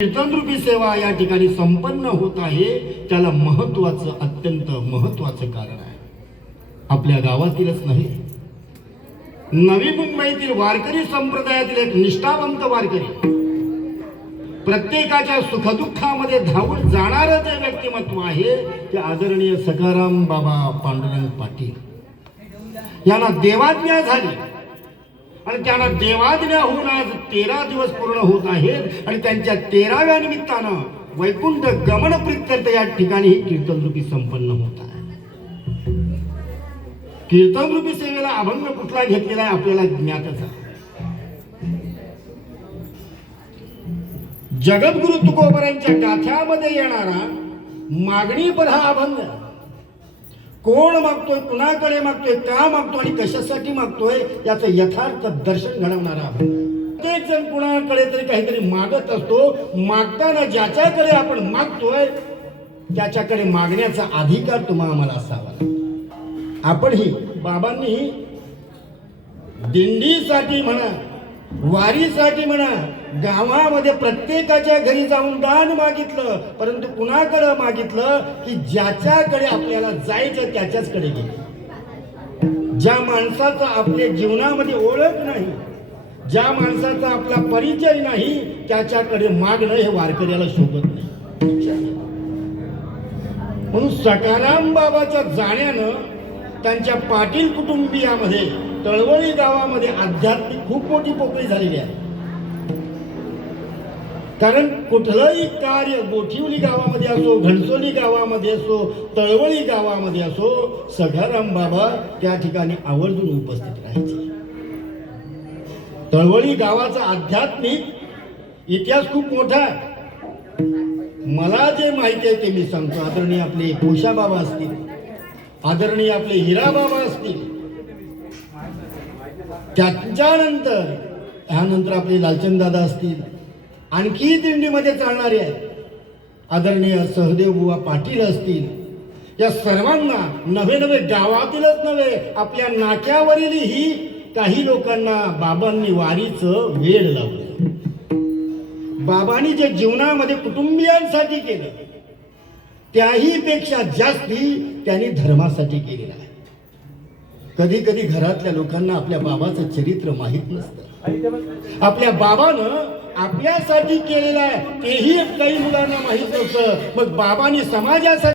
कीर्तनरूपी सेवा या ठिकाणी संपन्न होत आहे. त्याला महत्वाचं, अत्यंत महत्वाचं कारण आहे. आपल्या गावातीलच नाही, नवी मुंबईतील वारकरी संप्रदायातील एक निष्ठावंत वारकरी, प्रत्येकाच्या सुखदुःखामध्ये धावून जाणारं जे व्यक्तिमत्व आहे ते आदरणीय सखाराम बाबा पांडुरंग पाटील यांना देवाज्ञा झाली आणि त्यांना देवाज्ञा होऊन आज 13 दिवस पूर्ण होत आहेत आणि त्यांच्या 13व्या निमित्तानं वैकुंठ गमन प्रीत्यर्थ या ठिकाणी कीर्तनरूपी संपन्न होत आहे. कीर्तनरूपी सेवेला अभंग कुठला घेतलेला आहे आपल्याला ज्ञातच आहे. जगद्गुरु तुकोबरांच्या गाथ्यामध्ये येणारा मागणी पर हा अभंग, कोण मागतोय, कुणाकडे मागतोय, का मागतोय आणि कशासाठी मागतोय याचं यथार्थ दर्शन घडवणारा. प्रत्येक जण कुणाकडे तरी काहीतरी मागत असतो. मागताना ज्याच्याकडे आपण मागतोय त्याच्याकडे मागण्याचा अधिकार तुम्हाला आम्हाला असावा. आपणही बाबांनीही दिंडीसाठी म्हणा, वारीसाठी म्हणा, गावामध्ये प्रत्येकाच्या घरी जाऊन दान मागितलं, परंतु कुणाकडे मागितलं की ज्याच्याकडे आपल्याला जायचं त्याच्याचकडे गेले. ज्या माणसाचा आपल्या जीवनामध्ये ओळख नाही, ज्या माणसाचा आपला परिचय नाही त्याच्याकडे मागणं हे वारकऱ्याला शोभत नाही. म्हणून सखाराम बाबाच्या जाण्यानं त्यांच्या पाटील कुटुंबियामध्ये तळवळी गावामध्ये आध्यात्मिक खूप मोठी पोकळी झालेली आहे. कारण कुठलंही कार्य गोठिवली गावामध्ये असो, घणसोली गावामध्ये असो, तळवळी गावामध्ये असो, सखाराम बाबा त्या ठिकाणी आवर्जून उपस्थित राहायचे. तळवळी गावाचा आध्यात्मिक इतिहास खूप मोठा आहे. मला जे माहिती आहे ते मी सांगतो. आदरणीय आपले कोशा बाबा असतील, आदरणीय आपले हिरा बाबा असतील, त्याच्यानंतर ह्यानंतर आपले लालचंद दादा असतील, आणखी दिंडीमध्ये चालणारे आहेत आदरणीय सहदेव बुवा पाटील असतील. या सर्वांना नवे गावातीलच नव्हे, आपल्या नाक्यावरीलही काही लोकांना बाबांनी वारीचं वेड लावलं. बाबांनी जे जीवनामध्ये कुटुंबियांसाठी केलं त्याही पेक्षा जास्ती त्यांनी धर्मासाठी केलेलं आहे. कधी कधी घरातल्या लोकांना आपल्या बाबाचं चरित्र माहीत नसतं. आपल्या बाबानं आपल्यासाठी केलेलं आहे तेही काही मुलांना माहीत नसतं. मग बाबांनी समाजासाठी